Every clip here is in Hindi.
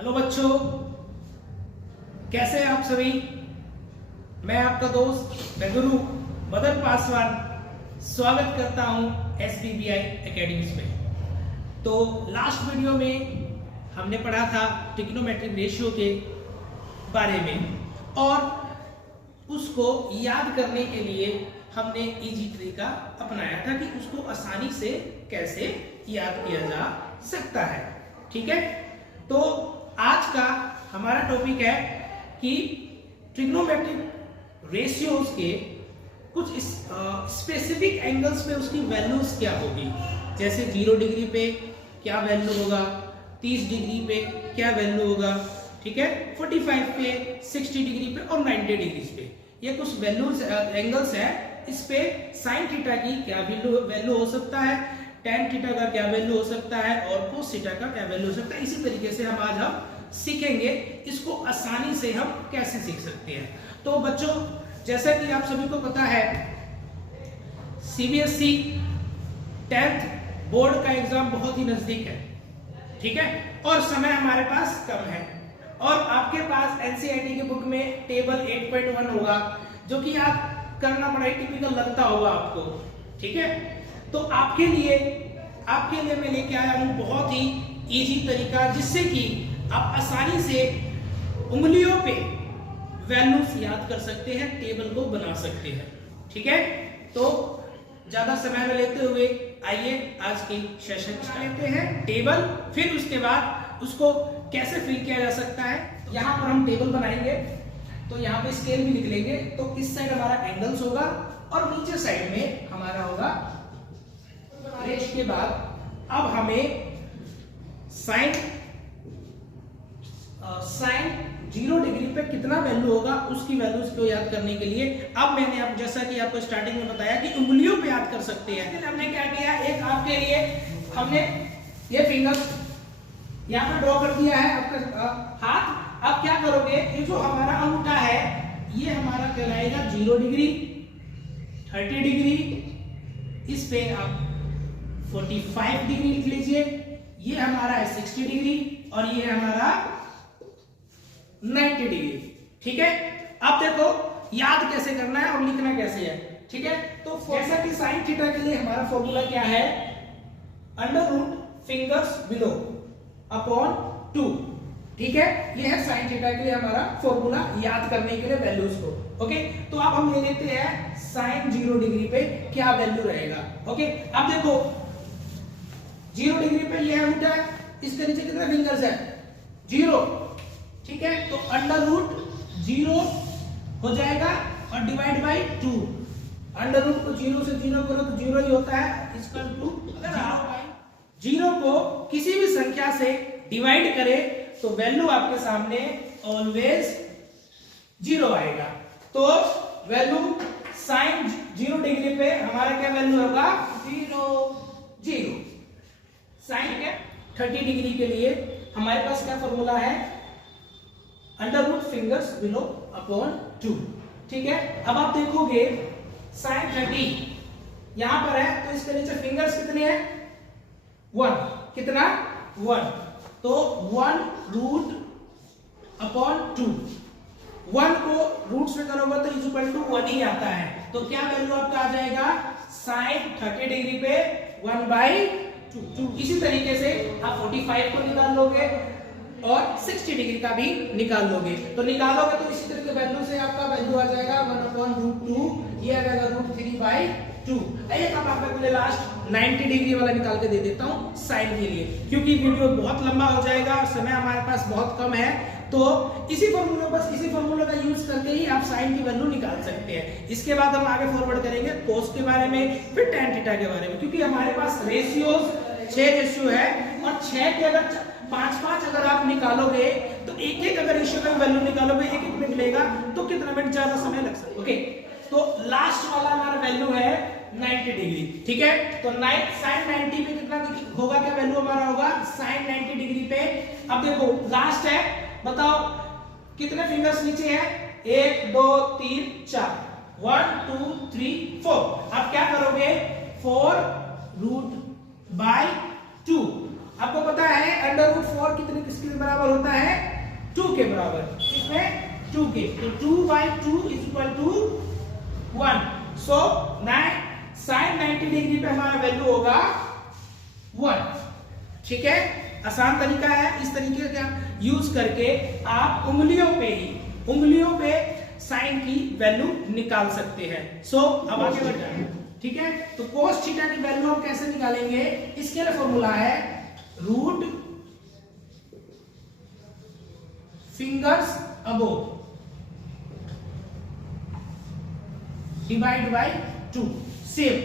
हेलो बच्चों, कैसे हैं आप सभी। मैं आपका दोस्त मैं गुरु मदन पासवान स्वागत करता हूं SBBI एकेडमीज में। तो लास्ट वीडियो में हमने पढ़ा था ट्रिग्नोमेट्रिक रेशियो के बारे में और उसको याद करने के लिए हमने इजी तरीका अपनाया था कि उसको आसानी से कैसे याद किया जा सकता है। ठीक है, तो आज का हमारा टॉपिक है कि ट्रिग्नोमेट्रिक रेशियोज के कुछ स्पेसिफिक एंगल्स पे उसकी वैल्यूज क्या होगी। जैसे 0 डिग्री पे क्या वैल्यू होगा, 30 डिग्री पे क्या वैल्यू होगा, ठीक है, 45 पे, 60 डिग्री पे और 90 डिग्री पे। ये कुछ वैल्यूज एंगल्स है। इस पे साइन थीटा की क्या वैल्यू हो सकता है, टेन थीटा का क्या वैल्यू हो सकता है और कोस थीटा का क्या वैल्यू हो सकता है। इसी तरीके से हम सीखेंगे इसको आसानी से हम कैसे सीख सकते हैं। तो बच्चों, जैसा कि आप सभी को पता है, CBSE 10th बोर्ड का एग्जाम बहुत ही नजदीक है, ठीक है, और समय हमारे पास कम है और आपके पास NCERT की बुक में टेबल 8.1 होगा जो कि आप करना बड़ा ही टिपिकल लगता होगा आपको, ठीक है। तो आपके लिए मैं लेके आया हूं बहुत ही इजी तरीका जिससे कि आप आसानी से उंगलियों पे वैल्यूज याद कर सकते हैं, टेबल को बना सकते हैं, ठीक है। तो ज्यादा समय में लेते हुए आइए आज की सेशन स्टार्ट लेते हैं। टेबल, फिर उसके बाद उसको कैसे फिल किया जा सकता है। यहाँ पर हम टेबल बनाएंगे तो यहाँ पे स्केल भी निकलेंगे। तो इस साइड हमारा एंगल्स होगा और नीचे साइड में हमारा होगा रेश। के बाद अब हमें साइन 0 डिग्री पे कितना वैल्यू होगा उसकी वैल्यूज को याद करने के लिए अब मैंने आप जैसा कि आपको स्टार्टिंग में बताया कि उंगलियों पे याद कर सकते हैं। हमने क्या किया, एक आपके लिए हमने ये फिंगर्स यहाँ पे ड्रॉ कर दिया है आपका हाथ। अब क्या करोगे, ये जो हमारा अंगूठा है ये हमारा कहलाएगा 0 डिग्री, 30 डिग्री, इस पे आप 45 डिग्री लिख लीजिए, ये हमारा है 60 डिग्री और ये हमारा 90 डिग्री, ठीक है। अब देखो याद कैसे करना है और लिखना कैसे है, ठीक है। तो जैसा कि साइन थीटा के लिए हमारा फॉर्मूला क्या है, under root fingers below upon 2, ठीक है। ये है साइन थीटा के लिए हमारा फॉर्मूला याद करने के लिए वैल्यूज को, ओके। तो अब हम ले लेते हैं साइन 0 डिग्री पे क्या वैल्यू रहेगा, ओके। अब देखो 0 डिग्री पे ये अंगूठा है, इसके नीचे कितने फिंगर्स है, 0, ठीक है। तो अंडर रूट 0 हो जाएगा और डिवाइड बाई 2। अंडर रूट को 0 से 0 करो तो 0 ही होता है, इसका 2। अगर 0 को किसी भी संख्या से डिवाइड करे तो वैल्यू आपके सामने ऑलवेज 0 आएगा। तो वैल्यू साइन 0 डिग्री पे हमारा क्या वैल्यू होगा, 0। साइन के 30 डिग्री के लिए हमारे पास क्या फॉर्मूला है, under root fingers below upon 2, ठीक है। अब आप देखोगे साइन 30 यहां पर है तो इसके नीचे फिंगर्स कितने हैं, 1, कितना 1, तो 1 रूट अपॉन 2, 1 को रूट्स में करोगे तो इज इक्वल टू 1 ही आता है। तो क्या वैल्यू आपका आ जाएगा, साइन 30 डिग्री पे 1/2। इसी तरीके से आप 45 को निकाल लोगे और 60 डिग्री का भी निकाल लोगे। तो निकालोगे तो इसी तरह के वैल्यू से आपका वैल्यू आ जाएगा 1/√2, ये आ जाएगा √3/2। एक अब आपके लिए लास्ट 90 डिग्री वाला निकाल के दे देता हूं साइन के लिए, क्योंकि वीडियो बहुत लंबा हो जाएगा और समय हमारे पास बहुत कम है। तो इसी फॉर्मूले का यूज करके ही आप साइन की वैल्यू निकाल सकते हैं। इसके बाद हम आगे फॉरवर्ड करेंगे कोस के बारे में, फिर टेन थीटा के बारे में, क्योंकि हमारे पास रेशियोज 6 रेशियो है और 6 के अगर 5-5 अगर आप निकालोगे तो एक अगर रेशियो का वैल्यू निकालोगे 1 मिनट लेगा तो कितना मिनट ज्यादा समय लग सकता है, ओके। तो लास्ट वाला हमारा वैल्यू है 90 डिग्री, ठीक है। तो साइन 90 पे कितना होगा, क्या वैल्यू हमारा होगा साइन 90 डिग्री पे। अब देखो लास्ट है, बताओ कितने फिंगर्स नीचे है, 1 2 3 4, 1 2 3 4। आप क्या करोगे, 4√2। आपको पता है अंडर रूट 4 कितने किसके बराबर होता है, के बराबर, इसमें 2 के, तो 2/2 is equal to 1। So sine 90 degree पे हमारा वैल्यू होगा 1। ठीक है, आसान तरीका है। इस तरीके का यूज करके आप उंगलियों पे साइन की वैल्यू निकाल सकते हैं। सो अब आगे बढ़ते हैं। ठीक है, तो कोस थीटा की वैल्यू हम कैसे निकालेंगे, इसके लिए फॉर्मूला है root fingers above divide by 2। Same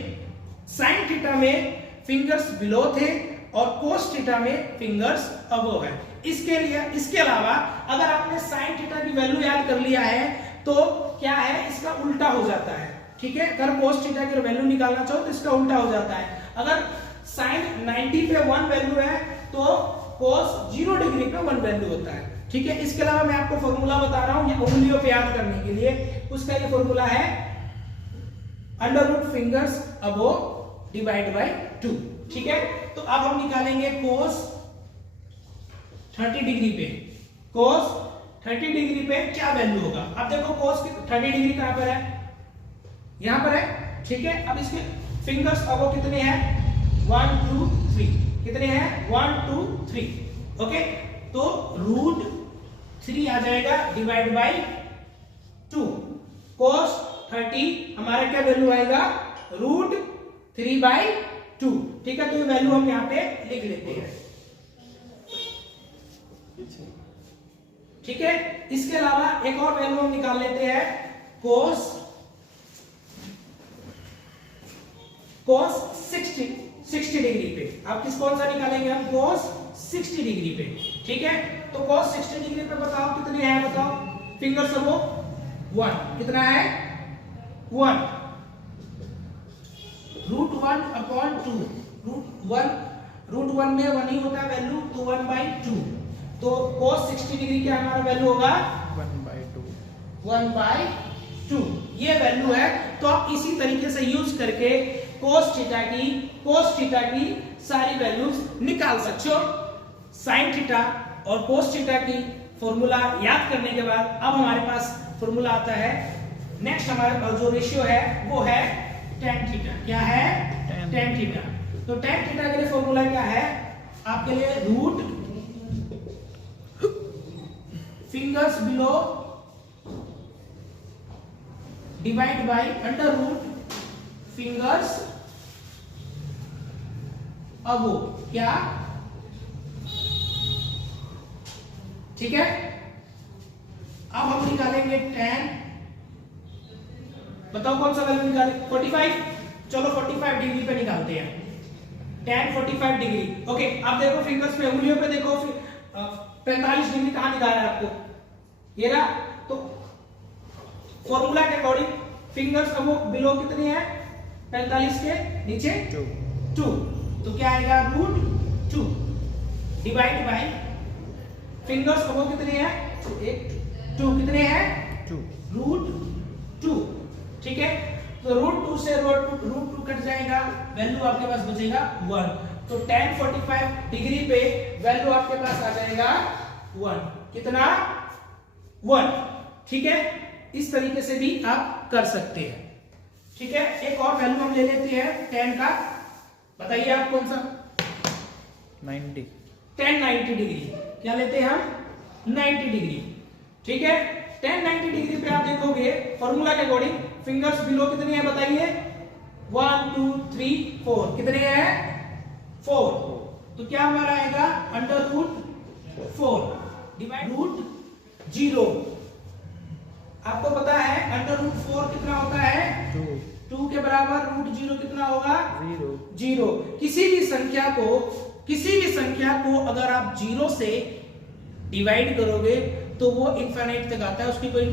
sine theta में फिंगर्स बिलो थे और कोस थीटा में फिंगर्स अबोव है। इसके अलावा अगर आपने साइन थीटा की वैल्यू याद कर लिया है तो क्या है, इसका उल्टा हो जाता है। ठीक है, अगर कोस थीटा की वैल्यू निकालना चाहो तो इसका उल्टा हो जाता है। अगर साइन 90 पे 1 वैल्यू है तो कोस 0 डिग्री पे 1 वैल्यू होता है। ठीक है, इसके अलावा मैं आपको फॉर्मूला बता रहा हूं ये उंगलियों पे याद करने के लिए। उसका ये फॉर्मूला है under root fingers above divide by 2। ठीक है, तो अब हम निकालेंगे कोस 30 डिग्री पे। कोस 30 डिग्री पे क्या वैल्यू होगा। अब देखो कोस की 30 डिग्री कहां पर है, यहां पर है। ठीक है, अब इसके फिंगर्स अबोव कितने हैं, 1 2 3, कितने हैं 1 2 3। ओके, तो रूट 3 आ जाएगा डिवाइड बाय 2। कोस 30 हमारा क्या वैल्यू आएगा, रूट 3/2। ठीक है, तो ये वैल्यू हम यहां पे लिख लेते हैं। ठीक है, इसके अलावा एक और वैल्यू हम निकाल लेते हैं कोस 60 डिग्री पे। अब कौन सा निकालेंगे हम, कोस 60 डिग्री पे। ठीक है, तो कोस 60 डिग्री पे बताओ कितने हैं, बताओ फिंगर्स अबोव 1, कितना है 1, रूट 1/2। रूट 1 में 1 ही होता है वैल्यू, तो 1/2। तो cos 60 डिग्री क्या हमारा वैल्यू होगा 1/2 ये वैल्यू है। तो आप इसी तरीके से यूज करके cos थीटा की सारी वैल्यूज निकाल सकते हो। sin थीटा और cos थीटा की फॉर्मूला याद करने के बाद अब हमारे पास फॉर्मूला आता है, नेक्स्ट हमारे पास जो रेशियो है वो है tan थीटा। क्या है, tan थीटा। तो tan थीटा के लिए फॉर्मूला क्या है आपके लिए, root fingers below divide by under root fingers above. क्या, ठीक है, अब हम निकालेंगे tan, बताओ कौन सा वैल्यू निकाले, 45। चलो 45 डिग्री पे निकालते हैं, tan 45 डिग्री। ओके, अब देखो फिंगर्स पे, उंगलियों पे देखो 45 डिग्री कहां निकाला है आपको, ये रहा। तो फॉर्मूला के अकॉर्डिंग फिंगर्स अबोव बिलो कितनी है, 45 के नीचे 2। तो क्या आएगा, root 2 divide by fingers above कितनी है 2, कितने हैं 2, रूट 2। ठीक है, तो रूट 2 से रूट 2 कट जाएगा, वैल्यू आपके पास बचेगा 1। तो tan 45 डिग्री पे वैल्यू आपके पास आ जाएगा 1, कितना 1। ठीक है, इस तरीके से भी आप कर सकते हैं। ठीक है, एक और वैल्यू हम ले लेते हैं tan का, बताइए आप कौन सा, 90, tan 90 डिग्री। क्या लेते हैं हम, 90 डिग्री। ठीक है, tan 90 डिग्री पे आप देखोगे फॉर्मूला के अकॉर्डिंग फिंगर्स बिलो कितने हैं बताइए, 1 2 3 4, कितने हैं 4। तो क्या हमारा आएगा, अंडर रूट 4 डिवाइड रूट 0। आपको पता है अंडर रूट 4 कितना होता है 2 के बराबर, रूट 0 कितना होगा 0। किसी भी संख्या को अगर आप 0 से डिवाइड करोगे तो वो इनफाइनाइट तक आता है, उसकी कोई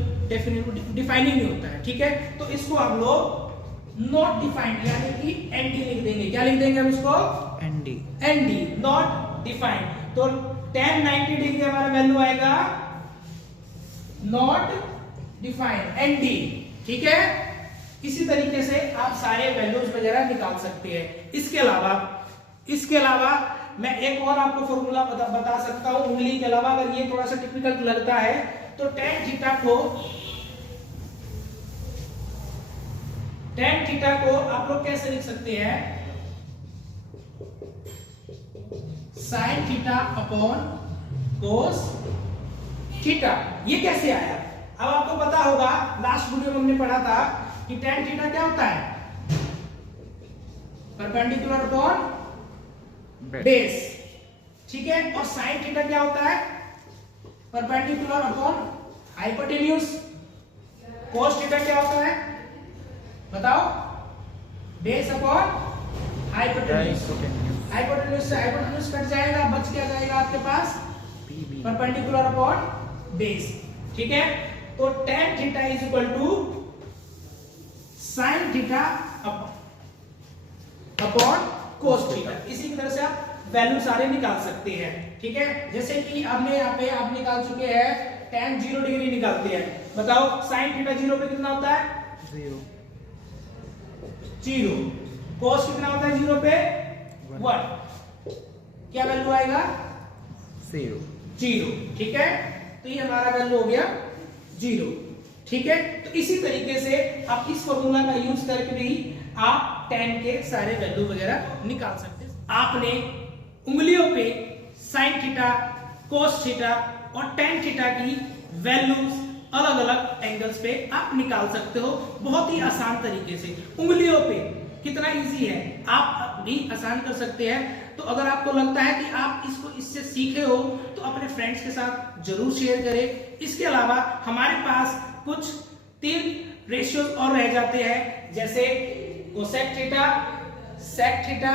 डिफाइन ही नहीं होता है। ठीक है, तो इसको हम लोग नॉट डिफाइंड यानी कि एनडी लिख देंगे। क्या लिख देंगे हम इसको, एनडी, नॉट डिफाइंड। तो tan 90 डिग्री हमारा वैल्यू आएगा नॉट डिफाइंड, एनडी। ठीक है, इसी तरीके से आप सारे वैल्यूज वगैरह निकाल सकते हैं। इसके अलावा मैं एक और आपको फॉर्मूला बता सकता हूं उंगली के अलावा, अगर ये थोड़ा सा टिपिकल लगता है तो tan थीटा को आप लोग कैसे लिख सकते हैं, sin theta upon cos theta. ये कैसे आया? अब आपको पता होगा, लास्ट वीडियो में हमने पढ़ा था कि tan थीटा क्या होता है, परपेंडिकुलर अपॉन बेस, ठीक है। और sin थीटा क्या होता है, perpendicular upon hypotenuse. cos theta क्या होता है बताओ, बेस अपॉन हाइपोटेन्यूज। हाइपोटेन्यूज से हाइपोटेन्यूज कट जाएगा, बच क्या जाएगा आपके पास, परपेंडिकुलर अपॉन बेस, ठीक है। तो tan theta is equal to sin theta upon cos theta. इसी की तरह से आप वैल्यू सारे निकाल सकते हैं, ठीक है। जैसे कि आपने यहाँ पे आप निकाल चुके हैं tan 0 डिग्री निकालते हैं, बताओ sin थीटा 0 पे कितना होता है, 0। cos कितना होता है 0 पे, 1। क्या वैल्यू आएगा, 0, ठीक है। तो ये हमारा वैल्यू हो गया 0, ठीक है। तो इसी तरीके से आप इस फॉर्मूला का यूज करके भी आप tan के सारे वैल्यू वगैरह निकाल सकते हैं। आपने उंगलियों पे sin थीटा, cos थीटा और tan थीटा की वैल्यूज अलग अलग एंगल्स पे आप निकाल सकते हो बहुत ही आसान तरीके से। उंगलियों पे कितना इजी है, आप भी आसान कर सकते हैं। तो अगर आपको लगता है कि आप इससे सीखे हो तो अपने फ्रेंड्स के साथ जरूर शेयर करें। इसके अलावा हमारे पास कुछ 3 रेशियोज और रह जाते हैं, जैसे कोसेक थीटा, सेक थीटा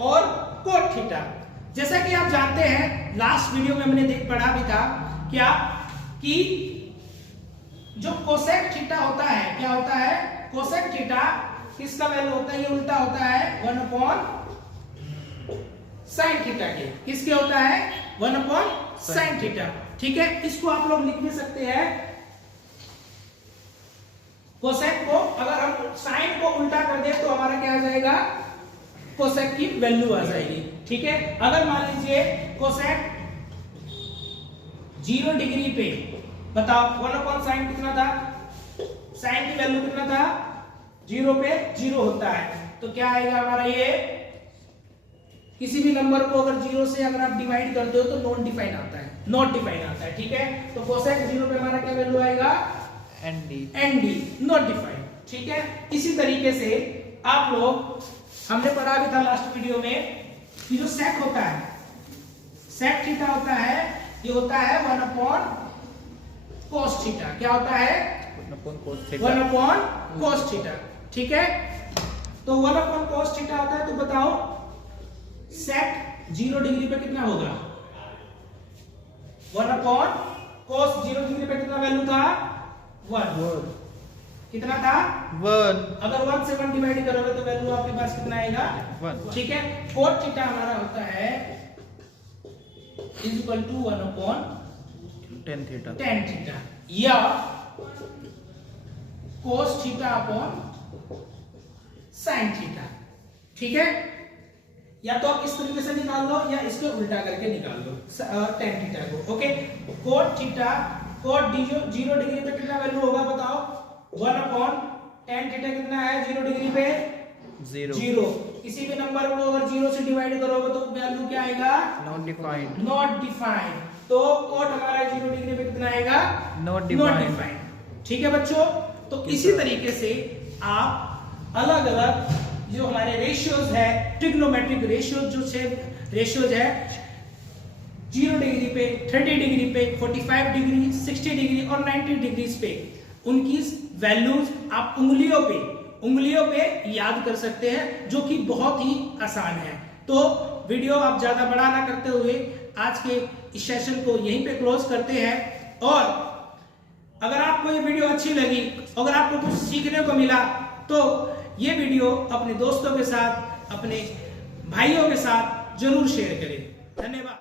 और कोट थीटा। जैसा कि आप जानते हैं, लास्ट वीडियो में हमने पढ़ा भी था क्या कि जो कोसेक थीटा होता है, क्या होता है, कोसेक थीटा किसका वैल्यू होता है, ये उल्टा होता है 1 अपॉन साइन थीटा के। किसके होता है, 1 अपॉन साइन थीटा, ठीक है। इसको आप लोग लिख भी सकते हैं, कोसेक को अगर हम साइन को उल्टा कर दे तो हमारा क्या आ जाएगा, कोसेक की वैल्यू आ जाएगी, ठीक है। अगर मान लीजिए कोसेक 0 डिग्री पे, बताओ 1 अपॉन साइन कितना था, साइन की वैल्यू कितना था, 0 पे 0 होता है। तो क्या आएगा हमारा, ये किसी भी नंबर को अगर 0 से अगर आप डिवाइड करते हो तो नॉन डिफाइन आता है, नॉट डिफाइन आता है, ठीक है। तो कोसेक 0 पे हमारा क्या वैल्यू आएगा, एनडी, नॉट डिफाइन, ठीक है। इसी तरीके से आप लोग, हमने पढ़ा भी था लास्ट वीडियो में कि जो सेक होता है, सेक थीटा होता है, ये होता है 1 अपॉन cos थीटा। क्या होता है, 1 अपॉन cos थीटा, ठीक है। तो 1 अपॉन cos थीटा होता है, तो बताओ सेक 0 डिग्री पे कितना होगा, 1 अपॉन cos 0 डिग्री पे कितना वैल्यू था, 1। कितना था, 1। अगर 1 से 1 डिवाइड करोगे तो वैल्यू आपके पास कितना आएगा, 1, ठीक है। कोट थीटा हमारा होता है is equal to 1 upon tan theta या cos theta upon sin theta, ठीक है। या तो आप इस तरीके से निकाल लो या इसके उल्टा करके निकाल लो tan थीटा को, okay. Cot theta, cot 0 degree पे कितना वैल्यू होगा बताओ, 1 अपॉन tan थीटा कितना है 0 डिग्री पे, 0। किसी भी नंबर को अगर 0 से डिवाइड करोगे तो वैल्यू क्या आएगा, नॉट डिफाइंड। तो कोट हमारा 0 डिग्री पे कितना आएगा, नॉट डिफाइंड, ठीक है बच्चों। तो इसी तरीके से आप अलग अलग जो हमारे रेशियोज है, ट्रिग्नोमेट्रिक रेशियोज जो 6 रेशियोज है, 0 डिग्री पे, 30 डिग्री पे, 45 डिग्री, 60 डिग्री और 90 डिग्री पे, उनकी वैल्यूज आप उंगलियों पे याद कर सकते हैं, जो कि बहुत ही आसान है। तो वीडियो आप ज्यादा बड़ा ना करते हुए आज के इस सेशन को यहीं पे क्लोज करते हैं। और अगर आपको ये वीडियो अच्छी लगी, अगर आपको कुछ सीखने को मिला, तो ये वीडियो अपने दोस्तों के साथ, अपने भाइयों के साथ जरूर शेयर करें। धन्यवाद।